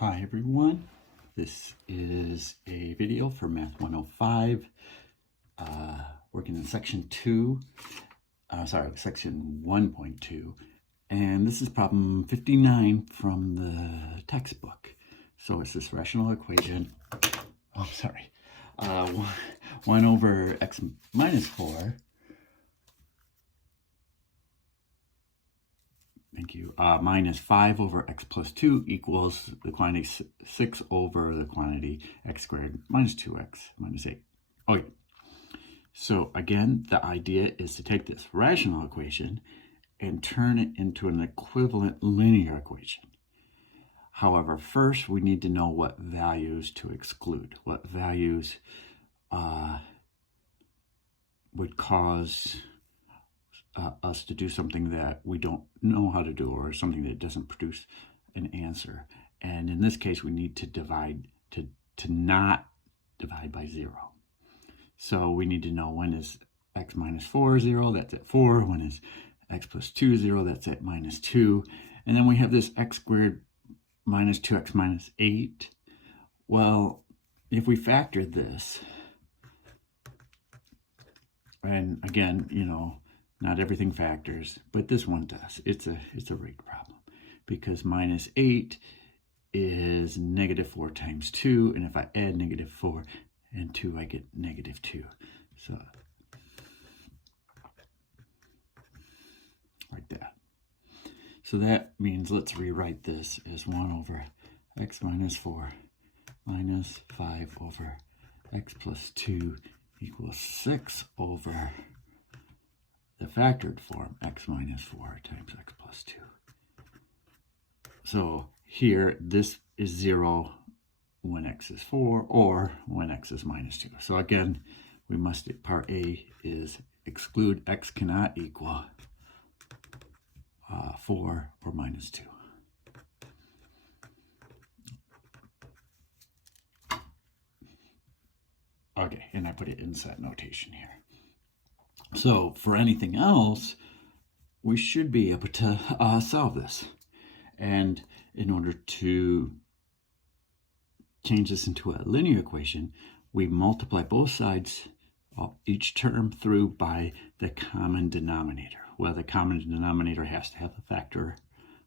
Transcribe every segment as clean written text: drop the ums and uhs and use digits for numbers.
Hi everyone, this is a video for Math 105, working in section 1.2, and this is problem 59 from the textbook. So it's this rational equation, 1 over x minus 4, minus 5 over x plus 2 equals the quantity 6 over the quantity x squared minus 2x minus 8. Okay, so again, the idea is to take this rational equation and turn it into an equivalent linear equation. However, first we need to know what values to exclude, what values would cause us to do something that we don't know how to do, or something that doesn't produce an answer. And in this case, we need to divide to not divide by 0. So we need to know when is x minus 4 0, that's at 4. When is x plus 2 0, that's at minus 2. And then we have this x squared minus 2x minus 8. Well, if we factored this, and again, not everything factors, but this one does. It's a rigged problem, because minus 8 is negative 4 times 2, and if I add negative 4 and 2, I get negative 2. So like that. So that means let's rewrite this as 1 over x minus 4 minus 5 over x plus 2 equals 6 over the factored form, x minus 4 times x plus 2. So here, this is 0 when x is 4, or when x is minus 2. So again, we must, part A is exclude x cannot equal 4 or minus 2. Okay, and I put it in set notation here. So for anything else, we should be able to solve this. And in order to change this into a linear equation, we multiply both sides of each term through by the common denominator. Well, the common denominator has to have a factor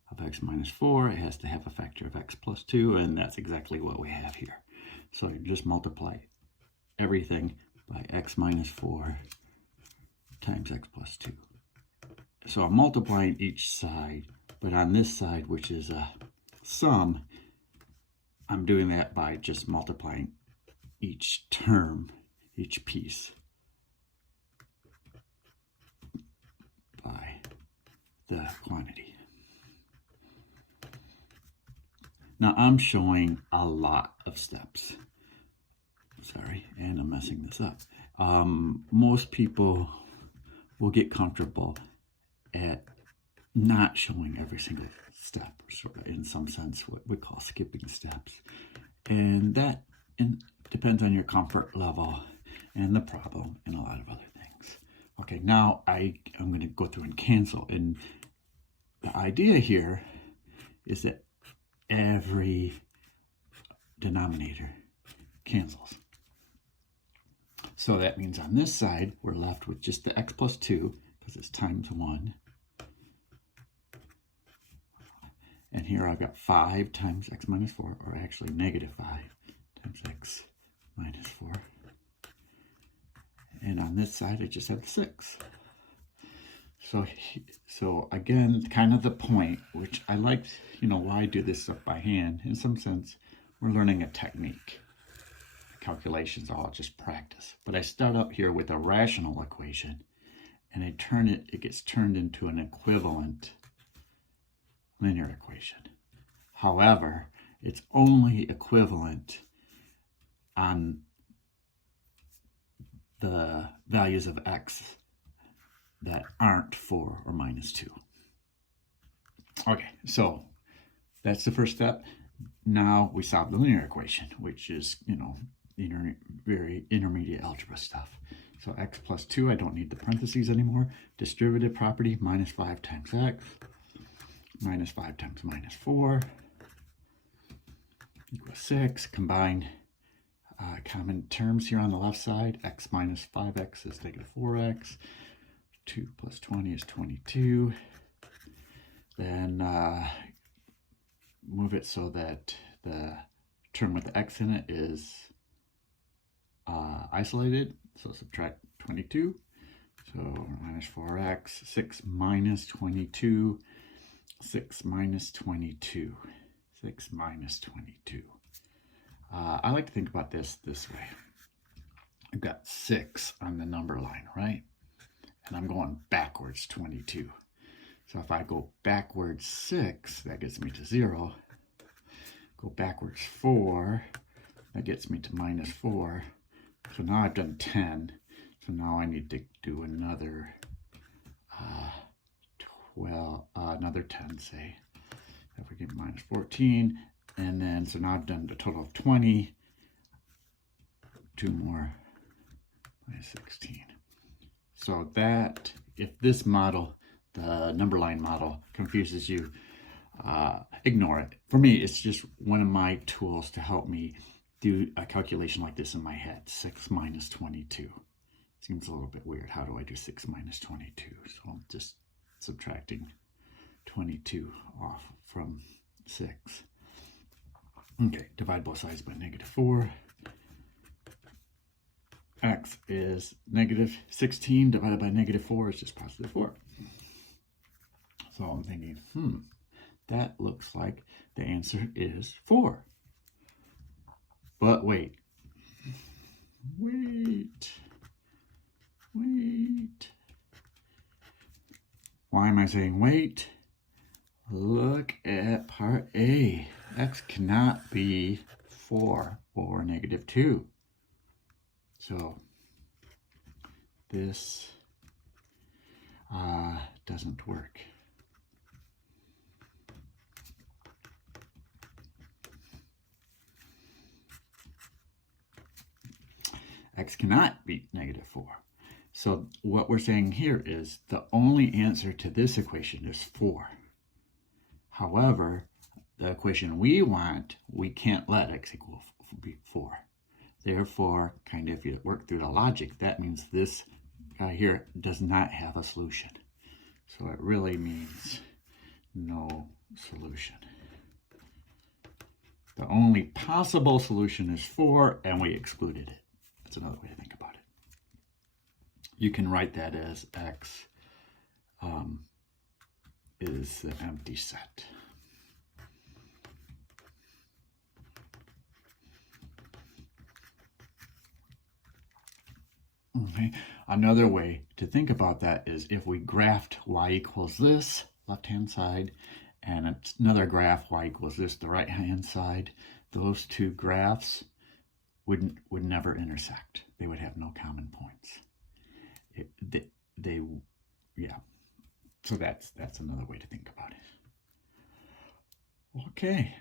of x minus 4. It has to have a factor of x plus 2, and that's exactly what we have here. So you just multiply everything by x minus 4 times x plus 2. So I'm multiplying each side, but on this side, which is a sum, I'm doing that by just multiplying each term, each piece, by the quantity. Now I'm showing a lot of steps. Sorry, and I'm messing this up. Most people will get comfortable at not showing every single step, sort of in some sense what we call skipping steps. And that depends on your comfort level and the problem and a lot of other things. Okay, now I'm going to go through and cancel. And the idea here is that every denominator cancels. So that means on this side, we're left with just the x plus 2, because it's times 1. And here I've got 5 times x minus 4, or actually negative 5 times x minus 4. And on this side, I just have 6. So again, kind of the point, which I liked, why I do this stuff by hand. In some sense, we're learning a technique. Calculations are all just practice. But I start up here with a rational equation, and it gets turned into an equivalent linear equation. However, it's only equivalent on the values of x that aren't 4 or minus 2. Okay, so that's the first step. Now we solve the linear equation, which is, very intermediate algebra stuff. So x plus 2, I don't need the parentheses anymore. Distributive property, minus 5 times x, minus 5 times minus 4. with 6. Combine common terms here on the left side. X minus 5x is negative 4x. 2 plus 20 is 22. Then move it so that the term with the x in it is isolated. So subtract 22. So minus 4x, 6 minus 22, 6 minus 22, 6 minus 22. I like to think about this way. I've got 6 on the number line, right? And I'm going backwards 22. So if I go backwards 6, that gets me to 0. Go backwards 4, that gets me to minus 4. So now I've done 10. So now I need to do another 10, say. If we get minus 14, and then, so now I've done a total of 20. 2 more, minus 16. So that, if this model, the number line model, confuses you, ignore it. For me, it's just one of my tools to help me do a calculation like this in my head. 6 minus 22. Seems a little bit weird. How do I do 6 minus 22? So I'm just subtracting 22 off from 6. Okay, divide both sides by negative 4. X is negative 16 divided by negative 4 is just positive 4. So I'm thinking, that looks like the answer is 4. But wait. Why am I saying wait? Look at part A. X cannot be 4 or negative 2. So this doesn't work. X cannot be negative 4. So what we're saying here is the only answer to this equation is 4. However, the equation we want, we can't let x equal 4. Therefore, kind of if you work through the logic, that means this guy here does not have a solution. So it really means no solution. The only possible solution is 4, and we excluded it. That's another way to think about it. You can write that as x is the empty set. Okay, another way to think about that is if we graphed y equals this, left-hand side, and another graph y equals this, the right-hand side, those two graphs would never intersect. They would have no common points. Yeah. So that's another way to think about it. Okay.